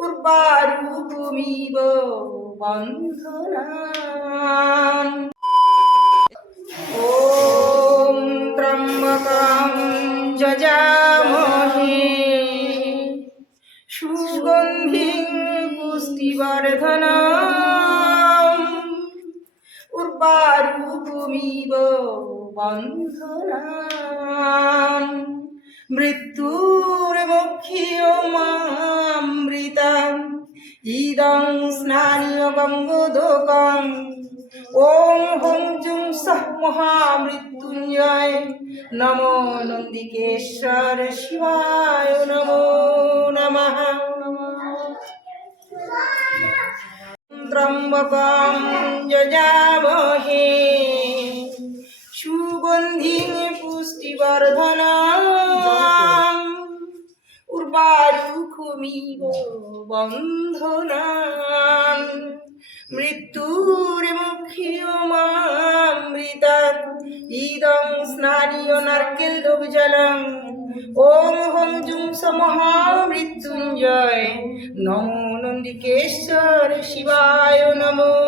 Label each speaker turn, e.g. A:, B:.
A: উর্বারু তুমিব ওম ত্রম্বকম যজামহে। সুগন্ধিং পুষ্টিবর্ধনাম। উর্বারু তুমিব মৃত্যুর মুখীয় মা স্নানীয়গঙ্গোধকং ওম হুম জুম সহ মহামৃত্যুঞ্জয়। নমো নন্দিকেশ্বর শিবায় নমো নম। ত্রম্বকং যজামহে। সুগন্ধিং পুষ্টিবর্ধনা উর্বারুকুমিব বন্ধনান মৃত্যুর মুখিয়মামৃতান ইদং স্নানীয় নারকেল জলং ওম হং জুং নমো নন্দিকেশ্বর শিবায় নমো।